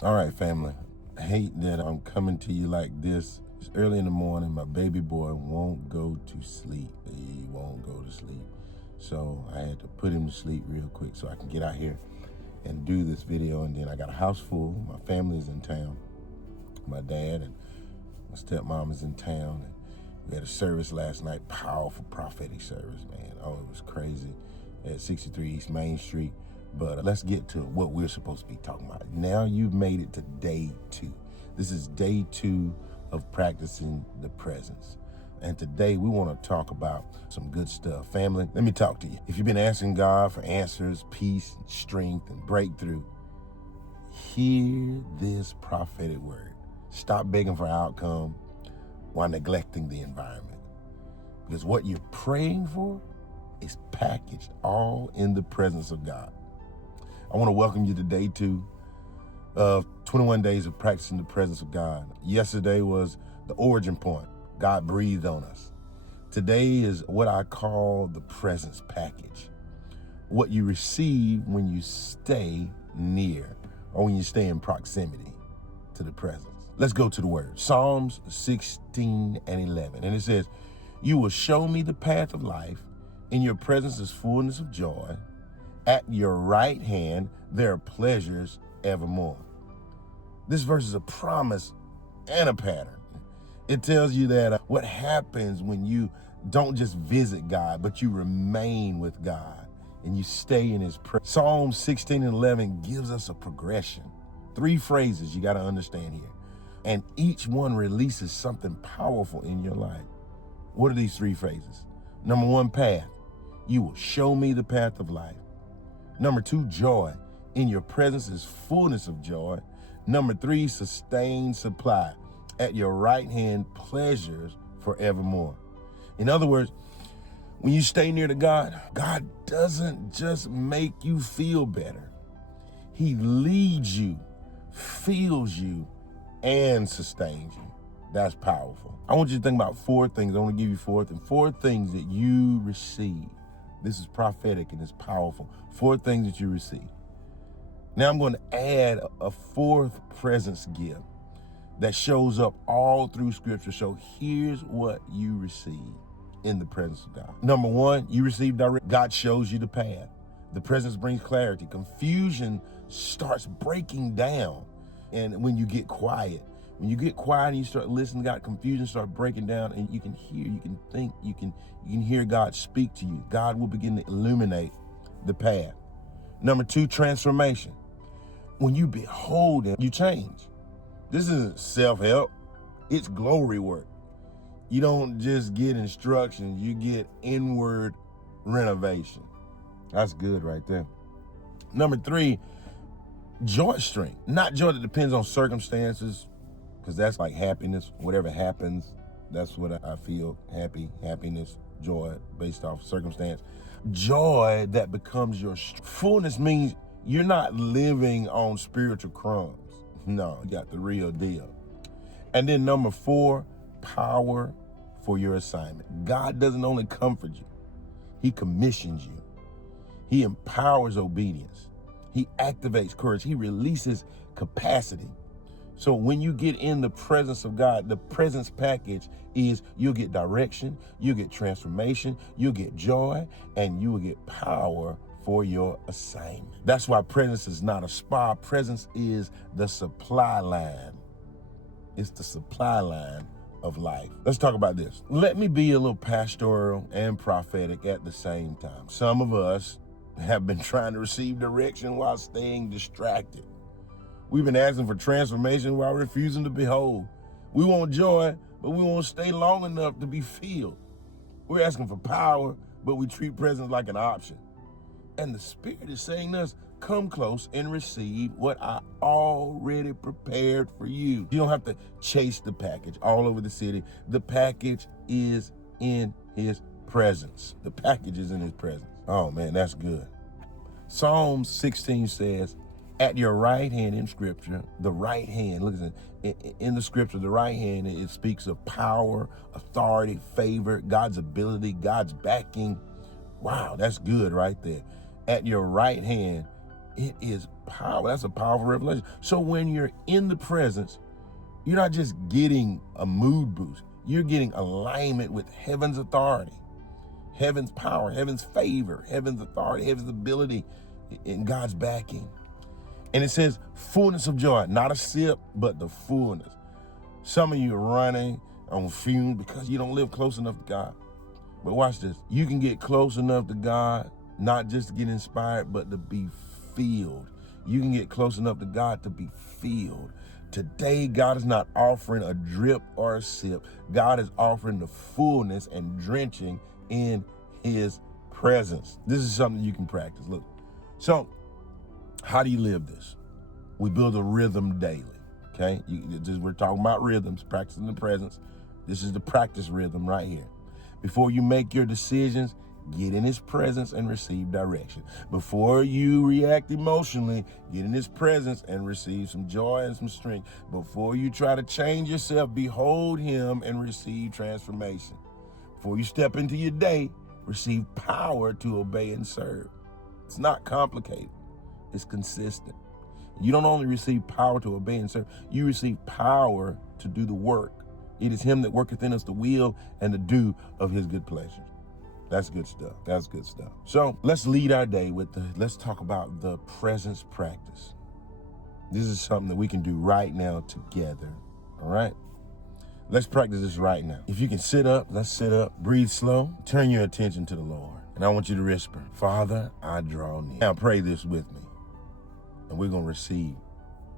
All right, family. I hate that I'm coming to you like this. It's early in the morning. My baby boy won't go to sleep. He won't go to sleep. So I had to put him to sleep real quick so I can get out here and do this video. And then I got a house full. My family is in town. My dad and my stepmom is in town. And we had a service last night. Powerful prophetic service, man. Oh, it was crazy at 63 East Main Street. But let's get to what we're supposed to be talking about. Now you've made it to day 2. This is day 2 of practicing the presence. And today we want to talk about some good stuff. Family, let me talk to you. If you've been asking God for answers, peace, strength, and breakthrough, hear this prophetic word. Stop begging for outcome while neglecting the environment. Because what you're praying for is packaged all in the presence of God. I want to welcome you to day 2 of 21 days of practicing the presence of God. Yesterday was the origin point. God breathed on us. Today is what I call the presence package. What you receive when you stay near or when you stay in proximity to the presence. Let's go to the word. Psalms 16 and 11. And it says, "You will show me the path of life. In your presence is fullness of joy. At your right hand, there are pleasures evermore." This verse is a promise and a pattern. It tells you that what happens when you don't just visit God, but you remain with God and you stay in his presence. Psalm 16 and 11 gives us a progression. 3 phrases you got to understand here. And each one releases something powerful in your life. What are these 3 phrases? Number 1, path. You will show me the path of life. Number 2, joy. In your presence is fullness of joy. Number 3, sustained supply. At your right hand, pleasures forevermore. In other words, when you stay near to God, God doesn't just make you feel better. He leads you, fills you, and sustains you. That's powerful. I want you to think about 4 things. I want to give you 4 things that you receive. This is prophetic and it's powerful. 4 things that you receive. Now I'm going to add a 4th presence gift that shows up all through scripture. So here's what you receive in the presence of God. Number 1, you receive direct. God shows you the path. The presence brings clarity. Confusion starts breaking down. And when you get quiet and you start listening to God, confusion starts breaking down and you can hear, you can think, you can hear God speak to you. God will begin to illuminate the path. Number 2, transformation. When you behold him, you change. This isn't self-help, it's glory work. You don't just get instructions, you get inward renovation. That's good right there. Number 3, joy strength. Not joy that depends on circumstances, because that's like happiness. Whatever happens, that's what I feel. Happiness, joy based off circumstance. Joy that becomes your fullness means you're not living on spiritual crumbs. No, you got the real deal. And then number 4, power for your assignment. God doesn't only comfort you, he commissions you. He empowers obedience. He activates courage. He releases capacity. So when you get in the presence of God, the presence package is you'll get direction, you'll get transformation, you'll get joy, and you will get power for your assignment. That's why presence is not a spa. Presence is the supply line. It's the supply line of life. Let's talk about this. Let me be a little pastoral and prophetic at the same time. Some of us have been trying to receive direction while staying distracted. We've been asking for transformation while refusing to behold. We want joy, but we won't stay long enough to be filled. We're asking for power, but we treat presence like an option. And the Spirit is saying to us, come close and receive what I already prepared for you. You don't have to chase the package all over the city. The package is in his presence. The package is in his presence. Oh man, that's good. Psalm 16 says, at your right hand in scripture, the right hand, look at it, in the scripture, the right hand, it speaks of power, authority, favor, God's ability, God's backing. Wow, that's good right there. At your right hand It is power. That's a powerful revelation. So when you're in the presence, you're not just getting a mood boost. You're getting alignment with heaven's authority, heaven's power, heaven's favor, heaven's authority, heaven's ability, and God's backing. And it says fullness of joy, not a sip, but the fullness. Some of you are running on fumes because you don't live close enough to God. But watch this. You can get close enough to God, not just to get inspired, but to be filled. You can get close enough to God to be filled. Today, God is not offering a drip or a sip. God is offering the fullness and drenching in his presence. This is something you can practice. Look. So, how do you live this? We build a rhythm daily. Okay? We're talking about rhythms, practicing the presence. This is the practice rhythm right here. Before you make your decisions, get in his presence and receive direction. Before you react emotionally, get in his presence and receive some joy and some strength. Before you try to change yourself, behold him and receive transformation. Before you step into your day, receive power to obey and serve. It's not complicated. It's consistent. You don't only receive power to obey and serve, you receive power to do the work. It is him that worketh in us the will and the do of his good pleasure. That's good stuff. That's good stuff. So let's lead our day with let's talk about the presence practice. This is something that we can do right now together. All right? Let's practice this right now. If you can sit up, let's sit up. Breathe slow. Turn your attention to the Lord. And I want you to whisper, Father, I draw near. Now pray this with me. And we're going to receive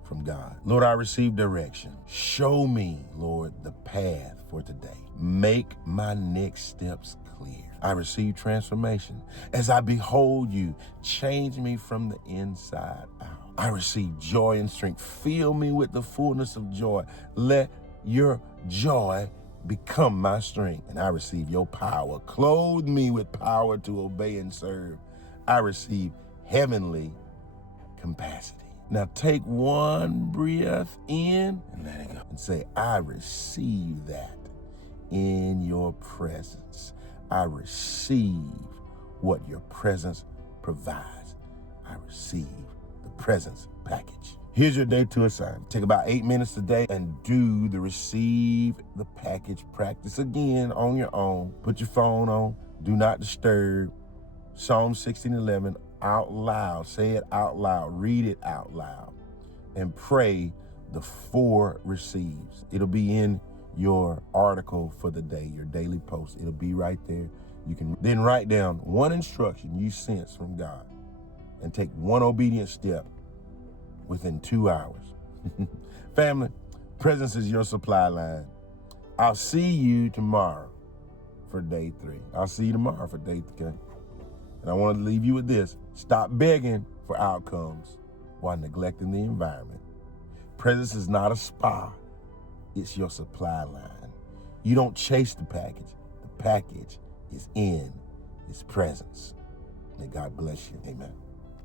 from God. Lord, I receive direction. Show me, Lord, the path for today. Make my next steps clear. I receive transformation. As I behold you, change me from the inside out. I receive joy and strength. Fill me with the fullness of joy. Let your joy become my strength. And I receive your power. Clothe me with power to obey and serve. I receive heavenly capacity. Now take one breath in and let it go. And say, I receive that in your presence. I receive what your presence provides. I receive the presence package. Here's your day 2 assignment. Take about 8 minutes today and do the receive the package practice again on your own. Put your phone on. Do not disturb. Psalm 16:11 out loud. Say it out loud. Read it out loud. And pray the 4 receives. It'll be in your article for the day, your daily post. It'll be right there. You can then write down one instruction you sense from God and take one obedient step within 2 hours. Family, presence is your supply line. I'll see you tomorrow for day 3. I'll see you tomorrow for day 3. And I want to leave you with this. Stop begging for outcomes while neglecting the environment. Presence is not a spa. It's your supply line. You don't chase the package. The package is in his presence. May God bless you. Amen.